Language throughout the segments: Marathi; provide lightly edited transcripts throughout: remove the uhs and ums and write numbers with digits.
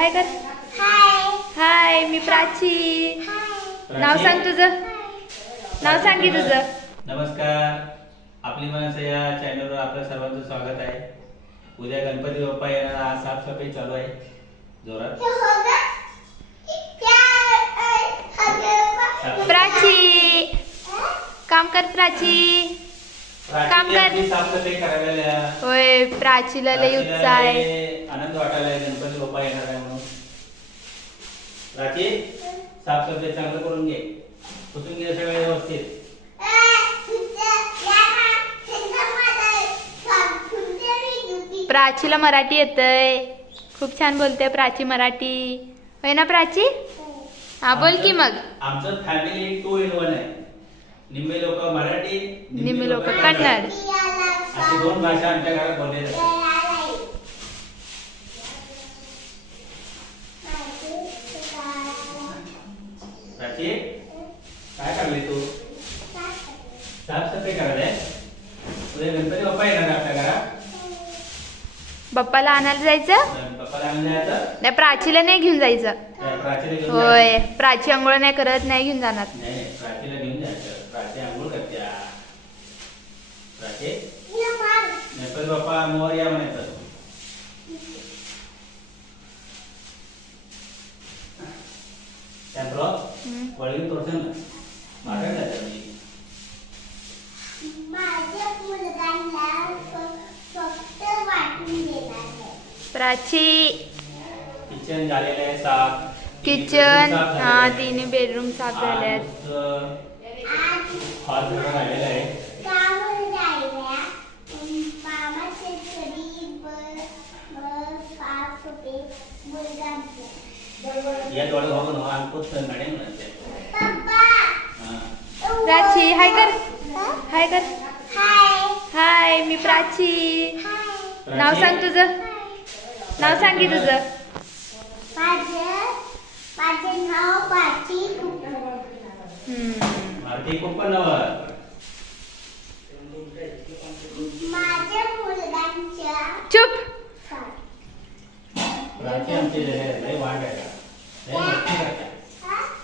हाय कर. हाय मी प्राची. नाव सांग तुझं. नाव सांग की तुझं. नमस्कार. आपली माणसं या चॅनलवर आपल्या सर्वांचं स्वागत आहे. उद्या गणपती बाप्पा येणार. आज साफसफाई चालू आहे जोरात. प्राची काम कर. प्राची काम कर. साफसफाई करायला. होय प्राचीला लई उत्साह आहे. आनंद वाटायला गणपती बाप्पा येणार आहे म्हणून. प्राची साफसफाई चांगलं करून घे. पुसून घे सगळं व्यवस्थित. प्राचीला मराठी येतंय. खूप छान बोलते प्राची मराठी. होय ना प्राची. हा बोल की मग. आमचं फॅमिली 2 in 1 आहे. निम्मे लोक मराठी, निम्मे लोक कन्नड. अशी 2 भाषा आमच्या घरात बोलल्या जातात. प्राची काय करली तू. साफसफाई करायला आहे. उद्या गणपती बाप्पा येणार आपल्या घरात. बाप्पाला आणायला जायचं. बाप्पाला आणायला जायचं. नाही प्राचीला नाही घेऊन जायचं. प्राचीला घेऊन होय प्राची आंघोळ नाही करत. नाही घेऊन जाणार. नाही प्राचीला घेऊन जायचं. प्राची आंघोळ करते. प्राची गणपती बाप्पा मोरया म्हणायचं. त्याप्रमाणे वळीन प्रोत्साहन मागायला जायचं मी. प्राची किचन झालेलं आहे साफ. किचन हा 3 बेडरूम साफ झाले आहेत. हॉल थोडं राहिलेलं आहे. या डोळे बघून आणखोच मॅडम म्हणायचे. प्राची हाय कर. हाय कर. हाय मी प्राची. नाव सांग तुझं. नाव सांग की तुझं. माझे नाव प्राची. भारती कुंपणवर. माझ्या मुलांच्या चुप. प्राची आमची लय वाट आहे. लय मस्ती करते.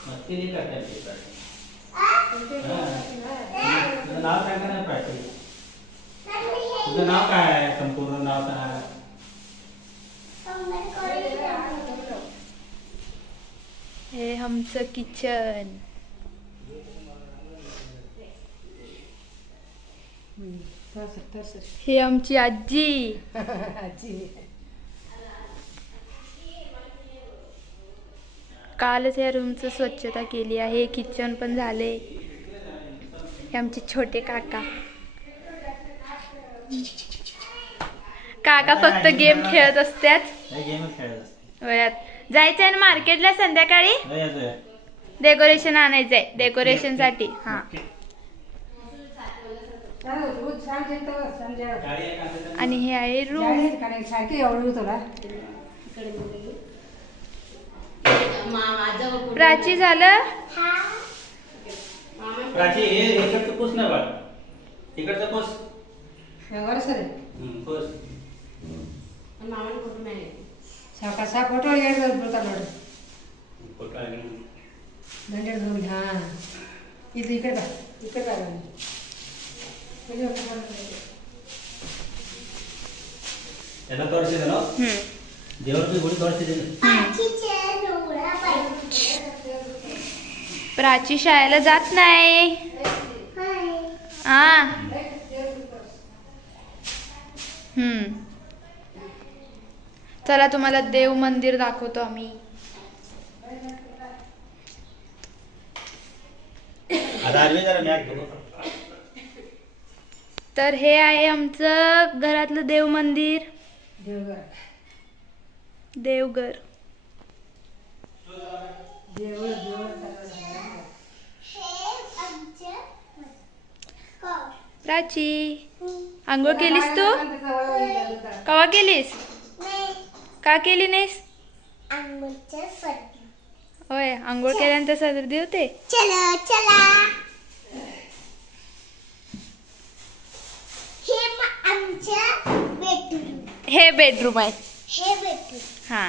मस्ती नाही करते ती प्राची. तुझं नाव काय का नाही प्राची. तुझं नाव काय आहे. संपूर्ण नाव सांग. हे आमचं किचन. हे आमची आजी. कालच या रूमचं स्वच्छता केली आहे. किचन पण झाले. हे आमचे छोटे काका. काका फक्त गेम खेळत असतात. गेमच खेळत असते. वयात जायचंय ना मार्केटला संध्याकाळी. डेकोरेशन आणायचंय. डेकोरेशन साठी. हा आणि हे आहे रूम. प्राची झालं. प्राची हे इकडचं पुस ना बाळ. इकडचं पुस. पुस. सावकासा फोटो फोटो हा इथे इकडे बघ. इकडे याला तोडते ना. देवाची गुढी तोडते. प्राची शाळेला जात नाही. हा चला तुम्हाला देव मंदिर दाखवतो आम्ही. तर हे आहे आमचं घरातलं देव मंदिर. देवघर. प्राची आंघोळ केलीस तू. कवा केलीस. का केली नाहीस. होय आंघोळ केल्यानंतर सर्दी होते. चला चला. हे बेडरूम आहे. हे बेडरूम. हा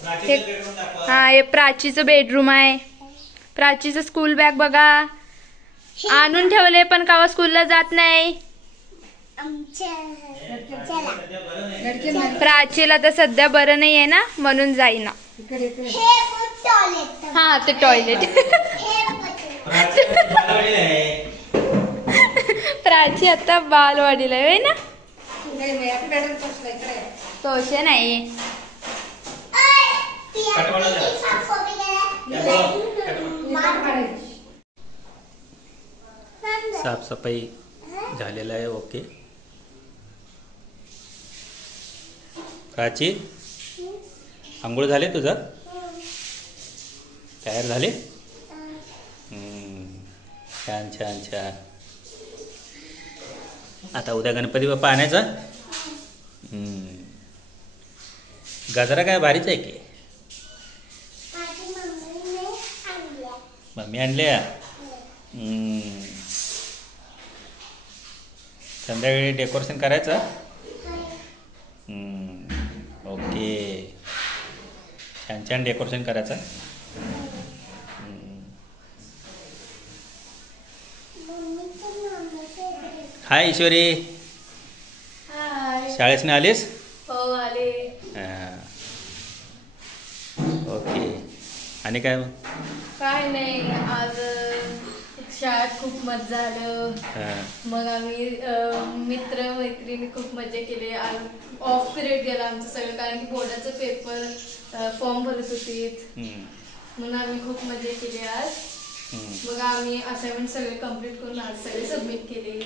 हा हे प्राचीचं बेडरूम आहे. प्राचीचं स्कूल बॅग बघा आणून ठेवले पण कावा स्कूलला जात नाही. प्राचीला तर सध्या बरं नाही आहे ना म्हणून जाईना. हा ते टॉयलेट. प्राची आता बालवाडीला आहे ना. तोशे नाही. साफसफाई झालेला आहे. ओके. प्राची आंघोळ झाले तुझं? तयार झाले? छान छान छान. आता उद्या गणपती बाप्पा आणायचा. गजरा काय भारीच आहे की? मम्मी आणल्या. संध्याकाळी डेकोरेशन करायचं. ओके. छान छान डेकोरेशन करायचं. हाय ईश्वरी. शाळेतून आलीस? हो आले. ओके. आणि काय मग? काय नाही आज शाळेत खूप मजा झालं. मग आम्ही मित्र मैत्रिणी खूप मजा केली. ऑफ पिरियड गेला आमचं सगळं कारण की बोर्डाचं पेपर फॉर्म भरत होते. मग आम्ही खूप मजा केली आज. मग आम्ही असाइनमेंट सगळे कंप्लीट करून आज सगळे सबमिट केले.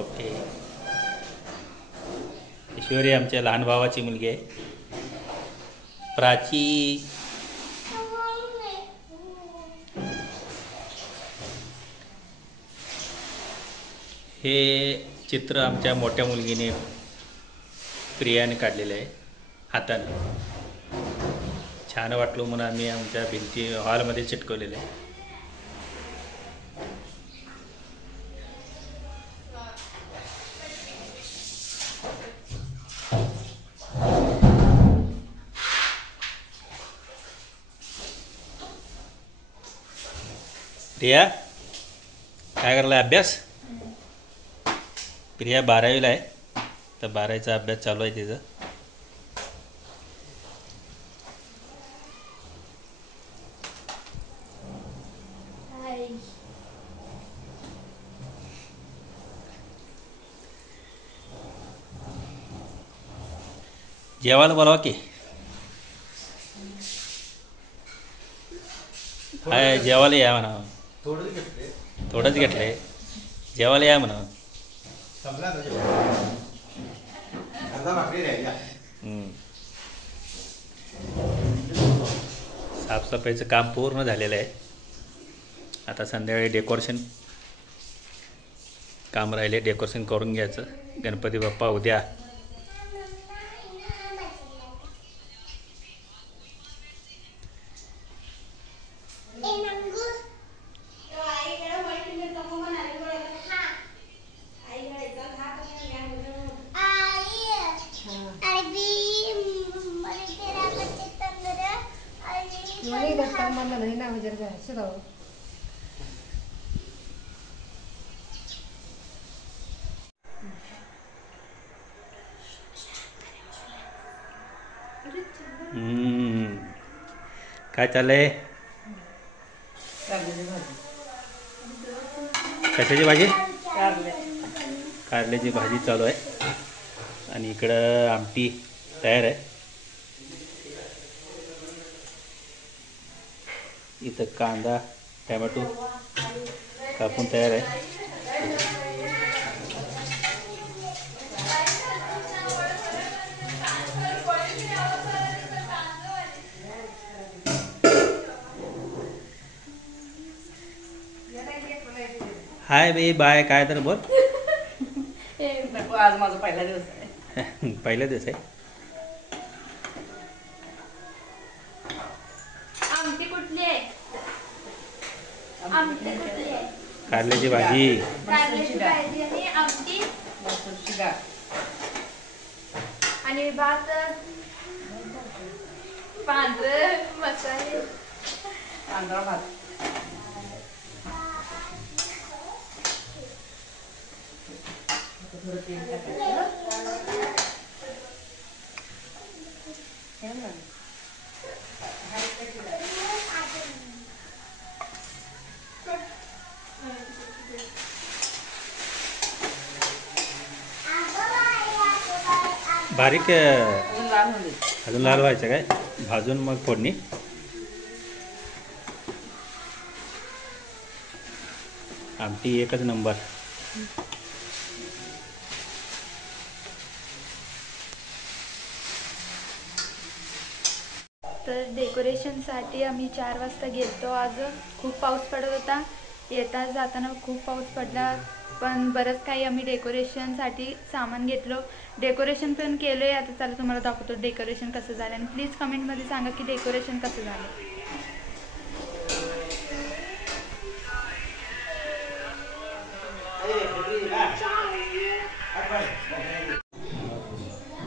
ओके. ईश्वरी आमच्या लहान भावाची मुलगी आहे. प्राची. हे चित्र आमच्या मोठ्या मुलगीने प्रियाने काढलेलं आहे हाताने. छान वाटलं म्हणून आम्ही आमच्या भिंती हॉलमध्ये चिटकवलेलं आहे. प्रिया काय करायला अभ्यास? प्रिया 12वीला आहे तर 12वीचा अभ्यास चालू आहे तिचा. जेवायला बोलावा की? हाय जेवायला या म्हणा. थोडंच घेतलंय. जेवायला या म्हणा. साफसफाईचं काम पूर्ण झालेलं आहे. आता संध्याकाळी डेकोरेशन काम राहिले. डेकोरेशन करून घ्यायचं. गणपती बाप्पा उद्या. काय चाललंय? कशाची भाजी? कारल्याची भाजी चालू आहे. आणि इकडं आमटी तयार आहे. इथं कांदा टोमॅटो कापून तयार आहे. हाय बे बाय काय तर बोल. आज माझा पहिला दिवस आहे. पहिला दिवस आहे. आमटी कुठली आहे? आमटी कुठली आहे? कारल्याची भाजी. कारल्याची भाजी आणि आमटी आणि भात. पांढरे मसाले पांढरा भात थोडं तेल टाकायचं. हे ना. बारीक अजून लाल होऊ दे. अजून लाल व्हायचं काय भाजून मग फोडणी. आमटी एकच नंबर. तर डेकोरेशनसाठी आम्ही 4 वाजता गेलतो. आज खूप पाऊस पडत होता. येता जाताना खूप पाऊस पडला, पण बरंच काही आम्ही डेकोरेशनसाठी सामान घेतलो. डेकोरेशन पण केलं आहे. आता चला तुम्हाला दाखवतो डेकोरेशन कसं झालं आणि प्लीज कमेंटमध्ये सांगा की डेकोरेशन कसं झालं.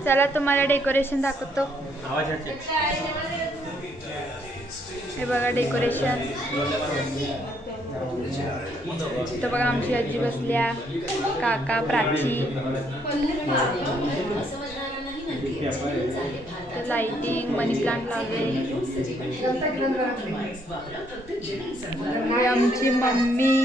चला तुम्हाला डेकोरेशन दाखवतो. आवाज येते. हे बघा डेकोरेशन. इथं बघा आमची आजी बसल्या, काका, प्राची, लाइटिंग, मनी प्लांट लावले. आमची मम्मी,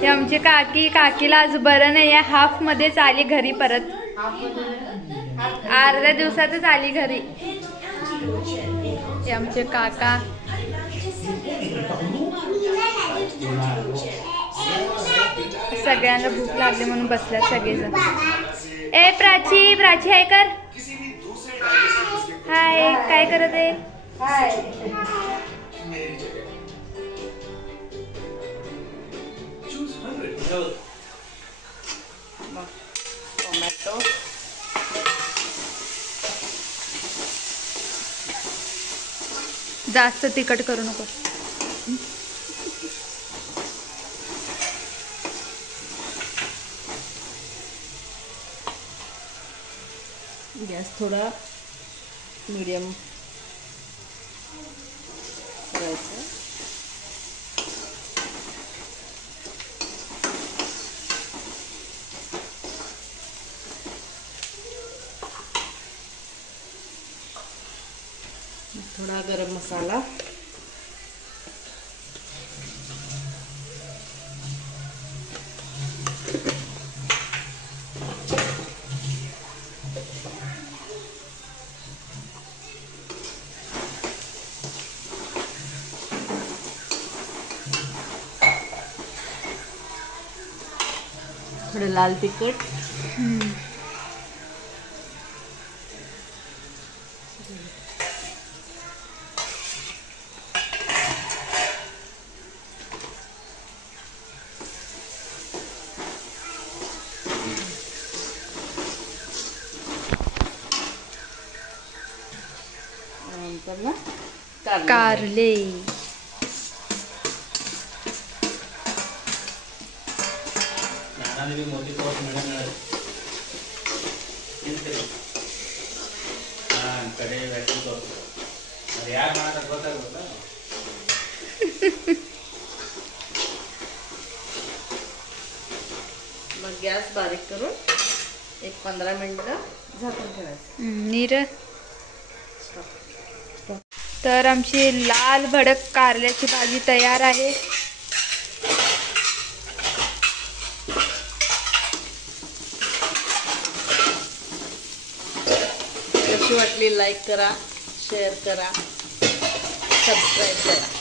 हे आमची काकीला आज बरं नाही आहे. हाफ मध्येच आली घरी, परत अर्ध्या दिवसातच आली घरी. हे आमचे काका. सगळ्यांना भूक लागली म्हणून बसल्या सगळेजण. ए प्राची हाय कर. हाय, काय करत आहे? टोमॅटो जास्त तिखट करू नको. गॅस थोडा मीडियम करायचा. थोडा गरम मसाला, थोडं लाल तिखट, नंतर ना कारले. मोठी पाऊस मिळणार. कडे व्याख्या अरे यार मला बघा होता. मग गॅस बारीक करून एक 15 मिनिटं झाकून ठेवायचं. नीर. तर आमची लाल भडक कारल्याची भाजी तयार आहे. कशी वाटली लाईक करा, शेअर करा, सबस्क्राईब करा.